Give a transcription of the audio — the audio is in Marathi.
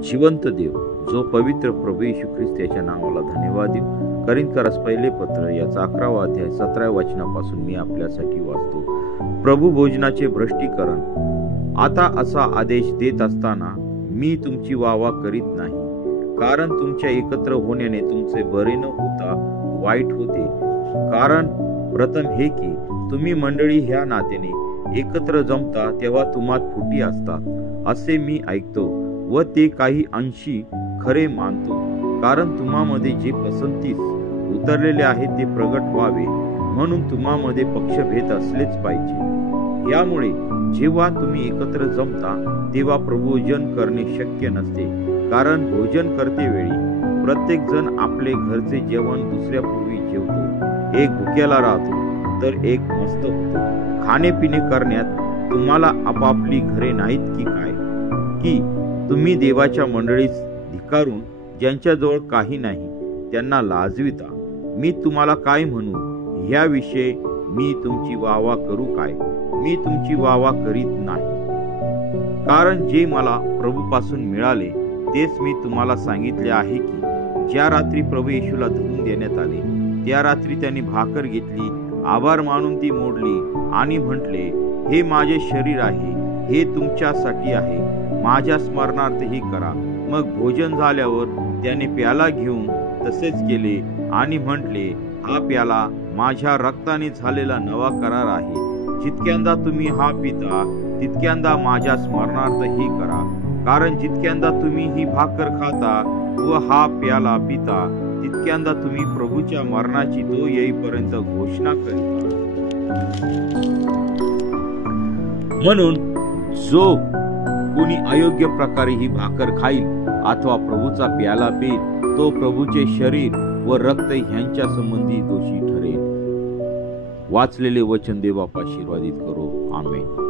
जिवंत देव, जो पवित्र प्रभू येशू ख्रिस्त याच्या नावाला धन्यवाद देऊ। करिंथकरास पहिले पत्र याचा 11वा अध्याय 17व्या वचनापासून मी आपल्यासाठी वाचतो। प्रभू भोजनाचे भ्रष्टीकरण। आता असा आदेश देत असताना मी तुमची वावा करीत नाही, कारण तुमच्या एकत्र होण्याने तुमचे बरे न होता वाईट होते। कारण प्रथम हे की तुम्ही मंडळी ह्या नात्याने एकत्र जमता तेव्हा तुम्हात फुटी असतात असे मी ऐकतो व ते काही अंशी खरे मानतो। कारण तुम्हामध्ये जे पसंतीस उतरलेले आहे ते प्रगट व्हावे म्हणून तुम्हामध्ये पक्षभेद असलेच पाहिजे। यामुळे जेव्हा तुम्ही एकत्र जमता तेव्हा प्रभोजन करणे शक्य नसते, कारण भोजन करते वेळी प्रत्येक जण आपले घरचे जेवण दुसऱ्यापूर्वी जेवतो। एक भुक्याला राहतो तर एक मस्त होतो। खाणे पिणे करण्यात तुम्हाला आपापली घरे नाहीत की काय? की तुम्ही देवाच्या मंडळीस धिक्कारून ज्यांच्याजवळ काही नाही त्यांना लाजविता? मी तुम्हाला काय म्हणू ह्याविषयी मी तुमची वावा करू काय? मी तुमची वावा करीत नाही, कारण जे मला प्रभूपासून मिळाले तेच मी तुम्हाला सांगितले आहे की ज्या रात्री प्रभू येशूला धरून देण्यात आले त्या रात्री त्यांनी भाकर घेतली, आभार मानून ती मोडली आणि म्हटले, हे माझे शरीर आहे, हे तुमच्यासाठी आहे, माझ्या स्मरणार्थ हे करा। मग भोजन झाल्यावर त्याने प्याला घेऊन तसेच केले आणि म्हटले, हा प्याला माझ्या रक्ताने झालेला नवा करार आहे। जितक्यांदा तुम्ही हा पिता तितक्यांदा माझ्या स्मरणार्थ हे करा। कारण जितक्यांदा तुम्ही ही भाकर खाता व हा प्याला पिता तितक्यांदा तुम्ही प्रभूच्या मरणाची तो येईपर्यंत घोषणा करीता। म्हणून जो कोणी अयोग्य प्रकारे ही भाकर खाईल अथवा प्रभूचा प्याला पिईल तो प्रभूचे शरीर व रक्त ह्यांच्या संबंधी दोषी ठरेल। वाचलेले वचन देव आपा आशीर्वादित करो। आमेन।